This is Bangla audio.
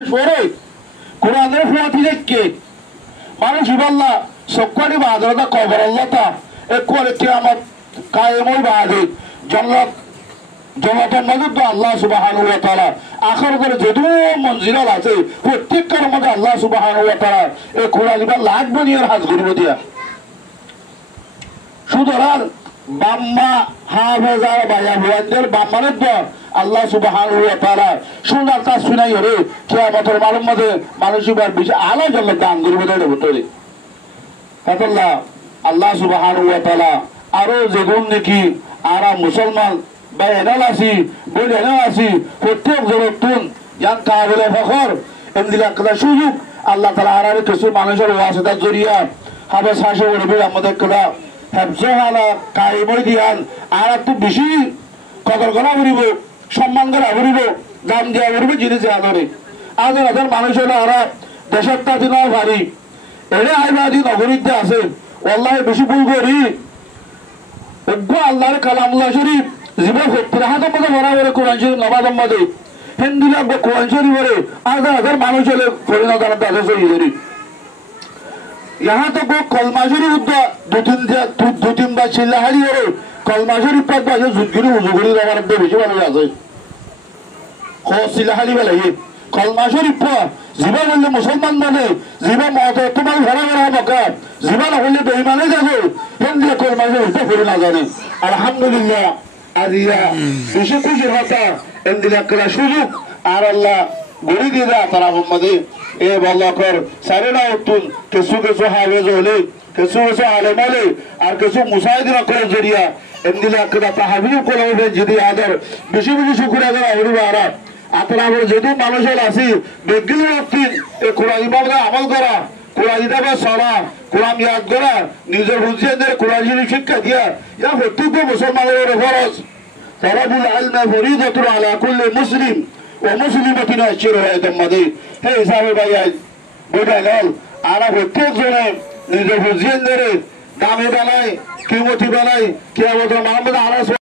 পরে কোরআনের ফুয়াতি দেখকে মানুষ ইবাল্লাহ সক্কানি বাদরতা কবর আল্লাহতা একবারে কিয়ামত কায়েমই বাদে জন্নত জনতার মধ্যে আল্লাহ সুবহানাহু ওয়া তাআলা আখর করে যদু মঞ্জিল আছে প্রত্যেকটার মধ্যে আল্লাহ সুবহানাহু ওয়া তাআলা এই কোরআন ইবা লাখ বনিয়ার হাজ করব দিয়া সুতরাং বাম্মা হাফেজা বায়া বুয়াদের বাম্মানের তো আল্লাহ সুবহানাহু ওয়া তাআলা সুন্দর কাজ শুনাই হরে কিয়ামতের মালুম মধ্যে মানুষ ইবার বেশি আলো জন্য দান করব দেবে বলে তাআলা আল্লাহ সুবহানাহু ওয়া তাআলা আরো যেগুন নাকি আরা মুসলমান বাইনাল আসি বইনাল আসি প্রত্যেক জগতুন ইয়ান কাবলে ফখর এমদিলা কদা সুযোগ আল্লাহ তাআলা আরারে কিছু মানুষের ওয়াসিতা জরিয়া হবে শাসে করবে আমাদের কদা হেফজহালা কায়েমই দিয়ান আর একটু বেশি কদর করা করিব সম্মান করা করিব দাম দেওয়া করিব জিনিস আদরে আদর আদর মানুষ হলো আরা দেশের তাতে না পারি এড়ে আইবাদি নগরীতে আছে আল্লাহ বেশি ভুল করি অজ্ঞ আল্লাহর কালামুল্লাহ শরীফ জীবন সত্তর হাজার মতো বরাবরে কোরআন শরীফ নবাদম মধ্যে হিন্দু লাগবে কোরআন শরীফ বলে আধা হাজার মানুষ হলে পরিণত তাদের শরীর ধরি यहाँ तो को कलमा शरीफ दो तीन बार चिल्ला हारी है कलमा शरीफ पर बाजे जुगुरी उजुगुरी रवाना दे बेची वाले जाते को चिल्ला हारी वाले ये कलमा शरीफ पर जीवा वाले मुसलमान माने जीवा मौत तुम्हारी भरा भरा मक्का जीवा ना वाले बेईमाने जाते हिंदी कलमा शरीफ तो फिर ना जाने अल्हम्दुलिल्लाह आदिया खुशी खुशी होता हिंदी कला सुजुक आर अल्लाह गुरी दिया तारा मोहम्मदी এ বল্লাকর সারেনা উত্তুন কিছু কিছু হাফেজ হলে কিছু কিছু আলেম হলে আর কিছু মুসাহিদিন করে জড়িয়া এমদিলা কদা তাহাবিউ কলবে যদি আদর বেশি বেশি শুকরিয়া করা হইবা আর আপনারা যদি মানুষের আসি বেগিল রাখতিন এই কোরআন ইবাদত আমল করা কোরআন ইবাদত সালা কোরআন ইয়াদ করা নিজের হুজিয়াদের কোরআন শিক্ষা দিয়া ইয়া প্রত্যেক মুসলমানের ফরজ তারাবুল ইলম ফরিদাতুন আলা কুল্লি মুসলিম ومسلمتنا الشرع يتمدي هي سامي بايا بودا قال انا প্রত্যেক জনে নিজের হুজিয়াদের দামে বানাই কিমতি বানাই কিয়ামতের মাহমুদ আলাস